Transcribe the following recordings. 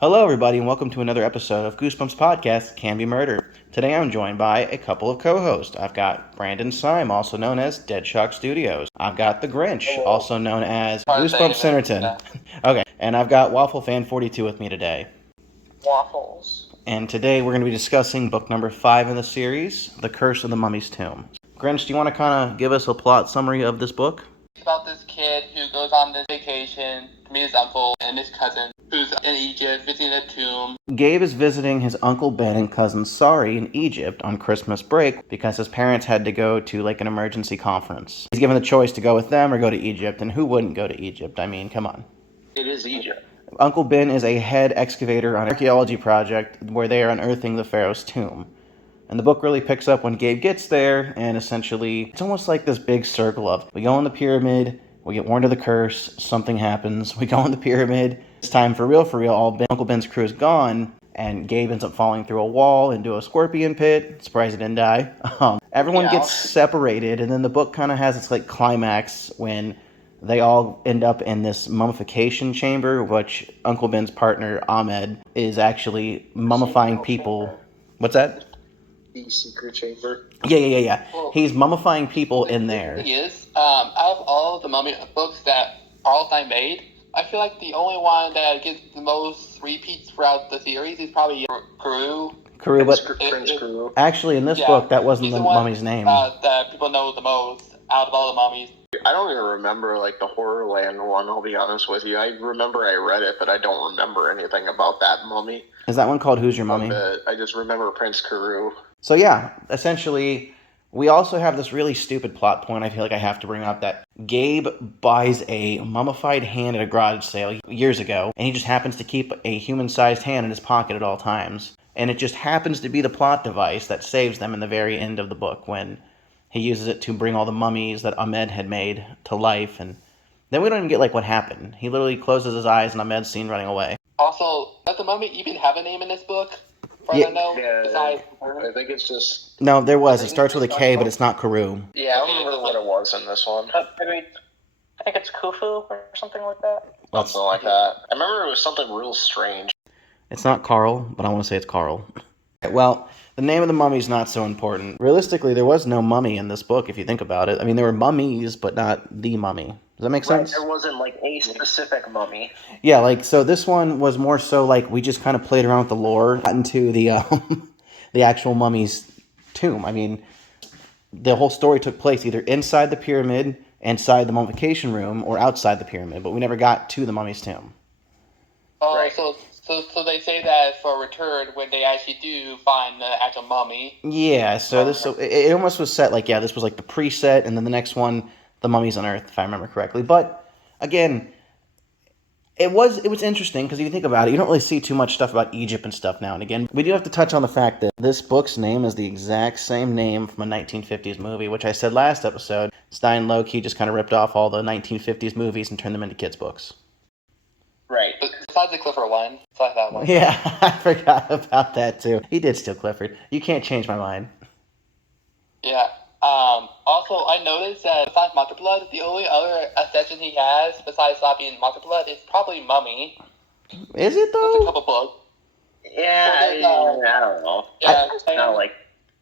Hello, everybody, and welcome to another episode of Goosebumps Podcast Can Be Murder. Today I'm joined by a couple of co-hosts. I've got Brandon Sime, also known as Dead Shock Studios. I've got the Grinch, also known as Goosebumps Centerton. Okay, and I've got Waffle Fan 42 with me today. Waffles. And today we're going to be discussing book number 5 in the series, The Curse of the Mummy's Tomb. Grinch, do you want to kind of give us a plot summary of this book? It's about this kid who goes on this vacation to meet his uncle and his cousin, who's in Egypt visiting a tomb. Gabe is visiting his Uncle Ben and cousin Sari in Egypt on Christmas break because his parents had to go to like an emergency conference. He's given the choice to go with them or go to Egypt, and who wouldn't go to Egypt? I mean, come on. It is Egypt. Uncle Ben is a head excavator on an archaeology project where they are unearthing the pharaoh's tomb. And the book really picks up when Gabe gets there, and essentially, it's almost like this big circle of, we go in the pyramid, we get warned of the curse, something happens, we go in the pyramid, it's time for real, Uncle Ben's crew is gone, and Gabe ends up falling through a wall into a scorpion pit. Surprised he didn't die. Everyone gets separated, and then the book kind of has its like climax when they all end up in this mummification chamber, which Uncle Ben's partner, Ahmed, is actually mummifying people. What's that? The secret chamber. Yeah. Well, he's mummifying people in there. The thing is, out of all of the mummy books that Arlstein made, I feel like the only one that gets the most repeats throughout the series is probably Kuru. Prince Kuru. Actually, in this book, that wasn't the mummy's name. That people know the most out of all the mummies. I don't even remember like the Horrorland one, I'll be honest with you. I remember I read it, but I don't remember anything about that mummy. Is that one called Who's Your Mummy? I just remember Prince Kuru. So yeah, essentially, we also have this really stupid plot point I feel like I have to bring up, that Gabe buys a mummified hand at a garage sale years ago, and he just happens to keep a human-sized hand in his pocket at all times. And it just happens to be the plot device that saves them in the very end of the book, when he uses it to bring all the mummies that Ahmed had made to life, and then we don't even get like what happened. He literally closes his eyes and Ahmed's seen running away. Also, does the mummy even have a name in this book? I think it's just... No, there was. It starts with a K, but it's not Kuru. Yeah, I don't remember what it was in this one. I think it's Khufu or something like that. Something like that. I remember it was something real strange. It's not Carl, but I want to say it's Carl. Well, the name of the mummy is not so important. Realistically, there was no mummy in this book, if you think about it. I mean, there were mummies, but not the mummy. Does that make sense? There wasn't, like, a specific mummy. Yeah, like, so this one was more so, like, we just kind of played around with the lore, got into the, the actual mummy's tomb. I mean, the whole story took place either inside the pyramid, inside the mummification room, or outside the pyramid, but we never got to the mummy's tomb. Oh, right. So they say that for return when they actually do find the actual mummy. Yeah, so it almost was set like, yeah, this was like the preset, and then the next one, the mummy's unearthed, if I remember correctly. But again, it was interesting because if you think about it, you don't really see too much stuff about Egypt and stuff now and again. We do have to touch on the fact that this book's name is the exact same name from a 1950s movie, which I said last episode. Stein low-key just kind of ripped off all the 1950s movies and turned them into kids' books. Right. Besides the Clifford one. Besides that one. Yeah, I forgot about that too. He did steal Clifford. You can't change my mind. Yeah. Also, I noticed that besides Monster Blood, the only other accession he has besides Slappy and Monster Blood is probably Mummy. Is it though? There's a couple books. Yeah, I don't know. Yeah, it's not like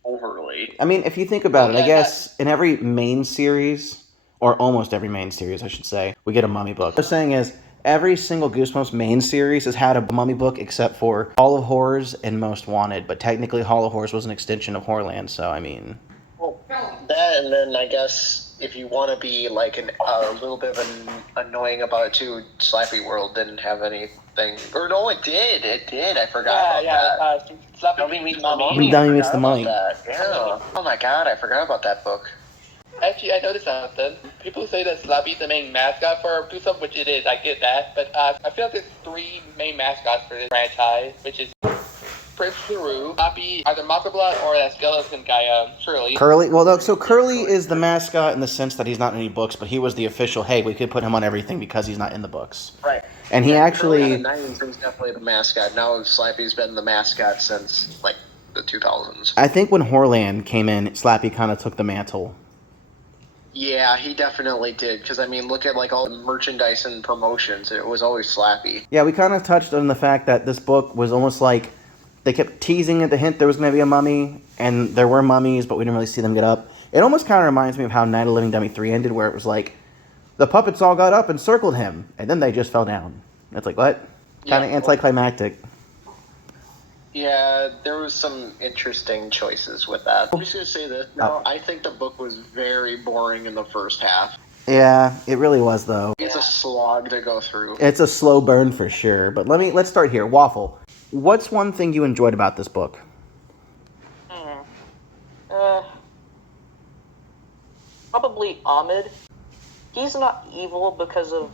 overly. I mean, if you think about it, I guess in every main series, or almost every main series, I should say, we get a Mummy book. What I'm saying is, every single Goosebumps main series has had a mummy book except for Hall of Horrors and Most Wanted, but technically Hall of Horrors was an extension of Horrorland, so I mean... Well, that, and then I guess if you want to be like a little bit of annoying about it too, Slappy World didn't have anything... Or no, it did, I forgot about that. Slappy meets the Mummy. Dummy meets the Mummy. Yeah. Oh my god, I forgot about that book. Actually, I noticed something. People say that Slappy's the main mascot for Goosebumps, which it is, I get that. But I feel like there's 3 main mascots for this franchise, which is Prince Kuru, Slappy, either Monster Blood or that skeleton guy, Curly. Curly? Well, no, so Curly is the mascot in the sense that he's not in any books, but he was the official, hey, we could put him on everything because he's not in the books. Right. And he actually... He's definitely the mascot. Now Slappy's been the mascot since, like, the 2000s. I think when Horrorland came in, Slappy kind of took the mantle. Yeah, he definitely did. Because, I mean, look at, like, all the merchandise and promotions. It was always Slappy. Yeah, we kind of touched on the fact that this book was almost like they kept teasing at the hint there was going to be a mummy, and there were mummies, but we didn't really see them get up. It almost kind of reminds me of how Night of the Living Dummy 3 ended, where it was like, the puppets all got up and circled him, and then they just fell down. It's like, what? Kind of anticlimactic. Yeah, there was some interesting choices with that. I'm just going to say this. No, I think the book was very boring in the first half. Yeah, it really was, though. It's a slog to go through. It's a slow burn for sure. But let's start here. Waffle, what's one thing you enjoyed about this book? Probably Ahmed. He's not evil because of,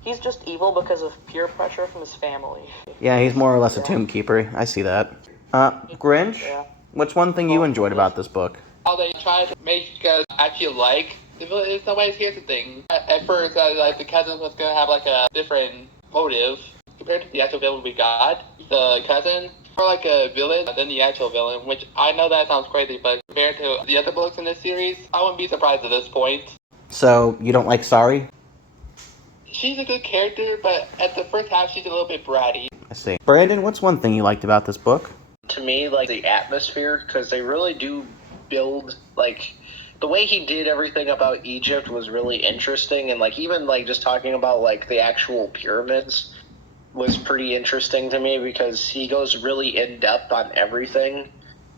he's just evil because of peer pressure from his family. Yeah, he's more or less a tomb keeper. I see that. Grinch, what's one thing you enjoyed about this book? How they try to make us actually like the villain. In some ways, here's the thing. At first, the cousin was going to have, a different motive compared to the actual villain we got. The cousin, more like a villain than the actual villain, which I know that sounds crazy, but compared to the other books in this series, I wouldn't be surprised at this point. So, you don't like Sari? She's a good character, but at the first half, she's a little bit bratty. I see. Brandon, what's one thing you liked about this book? To me, the atmosphere, because they really do build, the way he did everything about Egypt was really interesting, and, even, just talking about, the actual pyramids was pretty interesting to me, because he goes really in-depth on everything.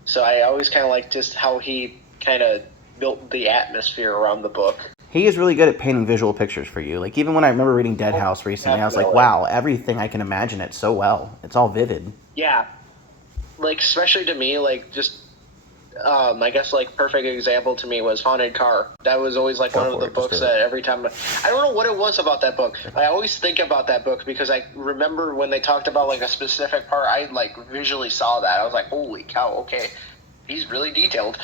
So I always kind of like just how he kind of built the atmosphere around the book. He is really good at painting visual pictures for you. Even when I remember reading Dead House recently, I was like, wow, everything I can imagine it so well. It's all vivid. Yeah. Especially to me, I guess, perfect example to me was Haunted Car. That was always, one of the books that every time... I don't know what it was about that book. I always think about that book because I remember when they talked about, a specific part, I, visually saw that. I was like, holy cow, okay. He's really detailed.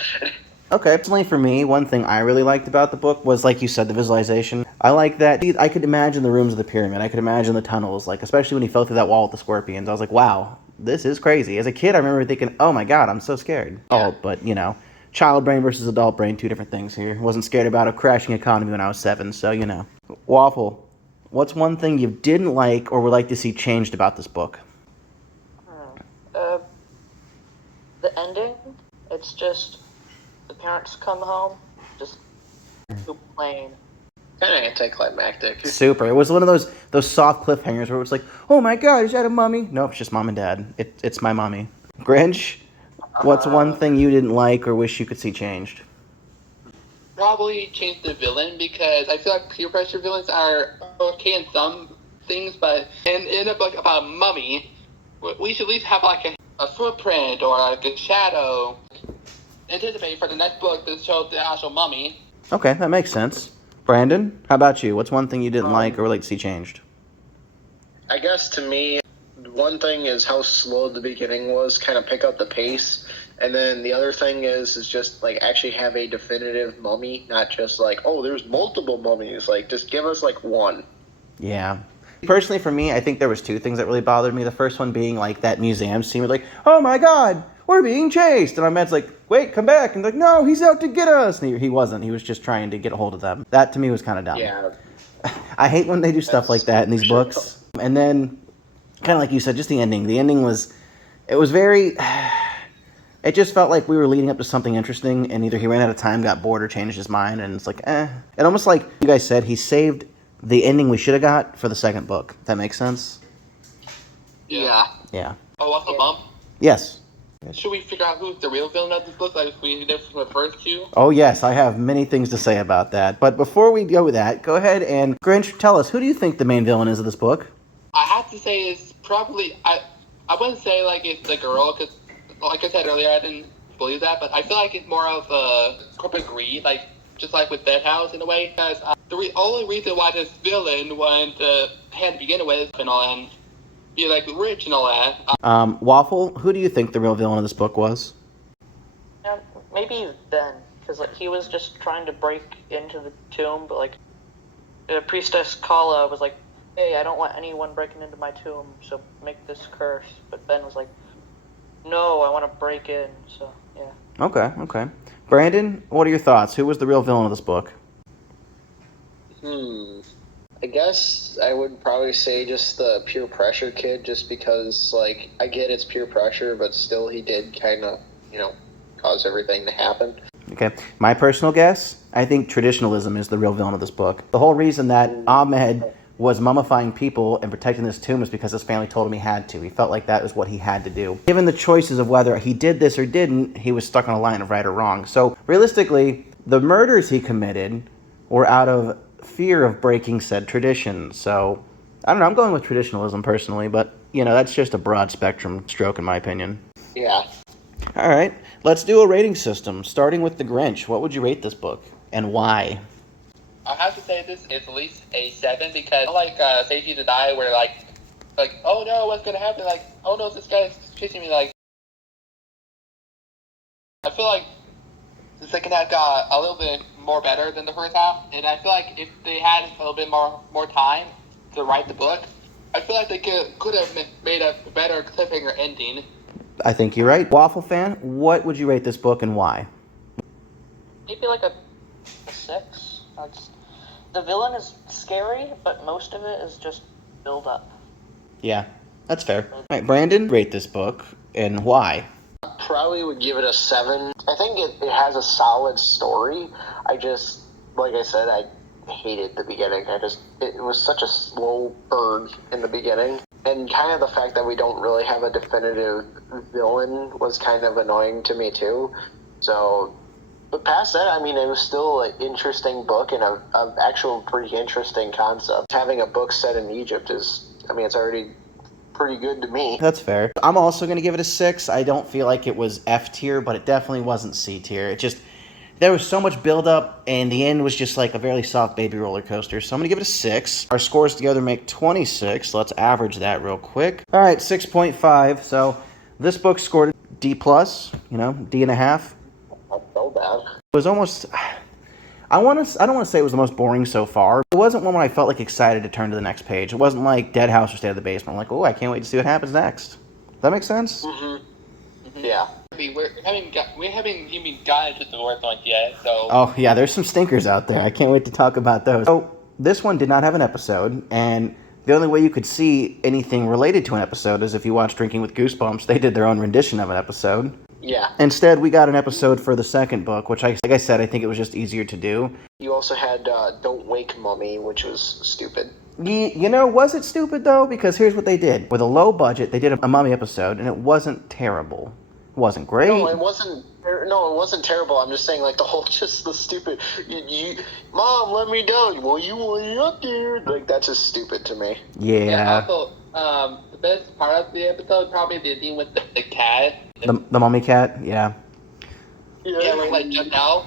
Okay, personally for me, one thing I really liked about the book was, like you said, the visualization. I like that. I could imagine the rooms of the pyramid. I could imagine the tunnels, especially when he fell through that wall with the scorpions. I was like, wow, this is crazy. As a kid, I remember thinking, oh my god, I'm so scared. Yeah. Oh, but, child brain versus adult brain, two different things here. Wasn't scared about a crashing economy when I was 7, so, Waffle, what's one thing you didn't like or would like to see changed about this book? The ending, it's just... the parents come home, just too plain. Kind of anticlimactic. Super. It was one of those soft cliffhangers where it was like, oh my god, is that a mummy? Nope, it's just mom and dad. It's my mommy. Grinch, what's one thing you didn't like or wish you could see changed? Probably change the villain, because I feel like peer pressure villains are okay in some things, but in a book about a mummy, we should at least have a footprint or a shadow. Anticipate for the next book to show the actual mummy. Okay, that makes sense. Brandon, how about you? What's one thing you didn't like or would like to see changed? I guess to me, one thing is how slow the beginning was, kind of pick up the pace. And then the other thing is just actually have a definitive mummy, not just oh, there's multiple mummies. Just give us one. Yeah. Personally, for me, I think there was two things that really bothered me. The first one being that museum scene where oh my god, we're being chased. And my man's wait, come back. And no, he's out to get us. And he wasn't. He was just trying to get a hold of them. That to me was kind of dumb. Yeah. I hate when they do stuff like that in these books. And then, kind of like you said, just the ending. The ending was very... It just felt like we were leading up to something interesting, and either he ran out of time, got bored, or changed his mind, and it's It almost like you guys said, he saved the ending we should have got for the second book. That makes sense? Yeah. Yeah. Oh, what's a bump? Yes. Should we figure out who's the real villain of this book, like we did from the first two? Oh, yes, I have many things to say about that. But before we go with that, go ahead and, Grinch, tell us, who do you think the main villain is of this book? I have to say it's probably... I wouldn't say, it's the girl, because, like I said earlier, I didn't believe that, but I feel like it's more of corporate greed, just like with Dead House in a way, because the only reason why this villain went had to begin with and all, and be rich and all that. Waffle, who do you think the real villain of this book was? Yeah, maybe Ben, because he was just trying to break into the tomb, but Priestess Kala was like, hey, I don't want anyone breaking into my tomb, so make this curse. But Ben was like, no, I want to break in, so yeah. Okay. Brandon, what are your thoughts? Who was the real villain of this book? I guess I would probably say just the peer pressure kid, just because, like, I get it's peer pressure, but still he did kind of, cause everything to happen. Okay, my personal guess, I think traditionalism is the real villain of this book. The whole reason that Ahmed was mummifying people and protecting this tomb is because his family told him he had to. He felt like that was what he had to do. Given the choices of whether he did this or didn't, he was stuck on a line of right or wrong. So realistically, the murders he committed were out of fear of breaking said tradition. So I don't know, I'm going with traditionalism personally, but that's just a broad spectrum stroke in my opinion. Yeah. All right, let's do a rating system, starting with The Grinch. What would you rate this book, and why? I have to say this is at least a 7 because unlike Seiji the Die, where like, oh no, what's gonna happen? Like, oh no, this guy's chasing me. Like, I feel like the second half got a little bit more better than the first half, and I feel like if they had a little bit more time to write the book, I feel like they could have made a better cliffhanger ending. I think you're right. Waffle fan, what would you rate this book and why? Maybe like a 6. The villain is scary, but most of it is just build up. Yeah, that's fair. All right, Brandon, rate this book and why? Probably would give it a 7. I think it has a solid story. I just, like I said, I hated the beginning. It was such a slow burn in the beginning. And kind of the fact that we don't really have a definitive villain was kind of annoying to me too. So, but past that, I mean, it was still an interesting book and a actual pretty interesting concept. Having a book set in Egypt it's already pretty good to me. That's fair. I'm also going to give it a 6. I don't feel like it was F tier, but it definitely wasn't C tier. There was so much build-up, and the end was just like a very soft baby roller coaster. So I'm going to give it a 6. Our scores together make 26. Let's average that real quick. All right, 6.5. So this book scored D+, D and a half. Not so bad. It was almost... I don't want to say it was the most boring so far. It wasn't one where I felt like excited to turn to the next page. It wasn't like Dead House or Stay in the Basement. I'm like, oh, I can't wait to see what happens next. Does that make sense? Mm-hmm. Yeah. We haven't even gotten to the worst ones yet, so... Oh, yeah, there's some stinkers out there. I can't wait to talk about those. So, this one did not have an episode, and the only way you could see anything related to an episode is if you watched Drinking with Goosebumps. They did their own rendition of an episode. Yeah. Instead, we got an episode for the second book, which, like I said, I think it was just easier to do. You also had Don't Wake Mummy, which was stupid. Was it stupid, though? Because here's what they did. With a low budget, they did a mummy episode, and it wasn't terrible. It wasn't great. No, it wasn't terrible. I'm just saying, like, just the stupid, Mom, let me down. Well, you up there. Like, that's just stupid to me. Yeah. Also, the best part of the episode probably the scene with the cat. The mummy cat, yeah. Yeah, where he, like, jumped out.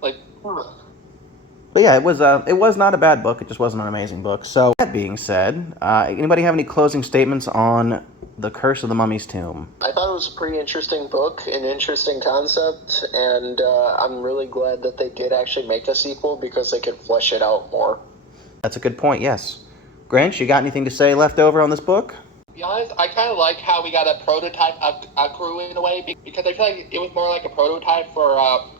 Like, But yeah, it was not a bad book. It just wasn't an amazing book. So that being said, anybody have any closing statements on The Curse of the Mummy's Tomb? I thought it was a pretty interesting book, an interesting concept, and I'm really glad that they did actually make a sequel because they could flesh it out more. That's a good point, yes. Grinch, you got anything to say left over on this book? to be honest, I kind of like how we got a prototype of crew in a way, because I feel like it was more like a prototype for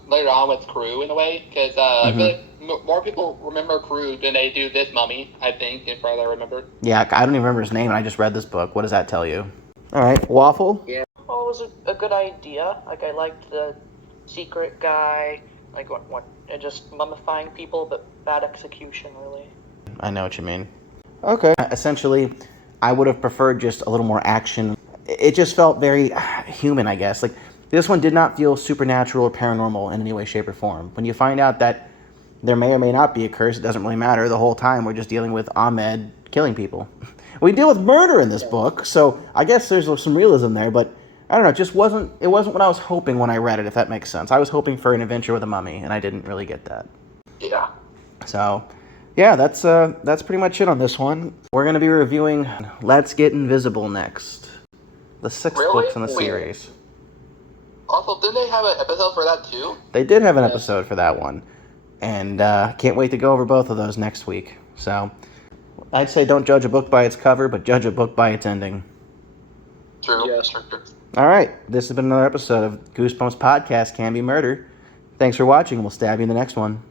later on with crew in a way, because I feel like more people remember crew than they do this mummy, I think, as far as I remember. Yeah, I don't even remember his name, and I just read this book. What does that tell you? All right, Waffle? Yeah. Well, it was a good idea. Like, I liked the secret guy, like, what just mummifying people, but bad execution, really. I know what you mean. Okay. Essentially, I would have preferred just a little more action. It just felt very human, I guess. Like, this one did not feel supernatural or paranormal in any way, shape, or form. When you find out that there may or may not be a curse, it doesn't really matter. The whole time, we're just dealing with Ahmed killing people. We deal with murder in this book, so I guess there's some realism there, but I don't know, it wasn't what I was hoping when I read it, if that makes sense. I was hoping for an adventure with a mummy, and I didn't really get that. Yeah. So, yeah, that's pretty much it on this one. We're going to be reviewing Let's Get Invisible next. The sixth book in the series. Also, didn't they have an episode for that too? They did have an episode for that one. And can't wait to go over both of those next week. So, I'd say don't judge a book by its cover, but judge a book by its ending. True. Yes. All right, this has been another episode of Goosebumps Podcast Can Be Murder. Thanks for watching. We'll stab you in the next one.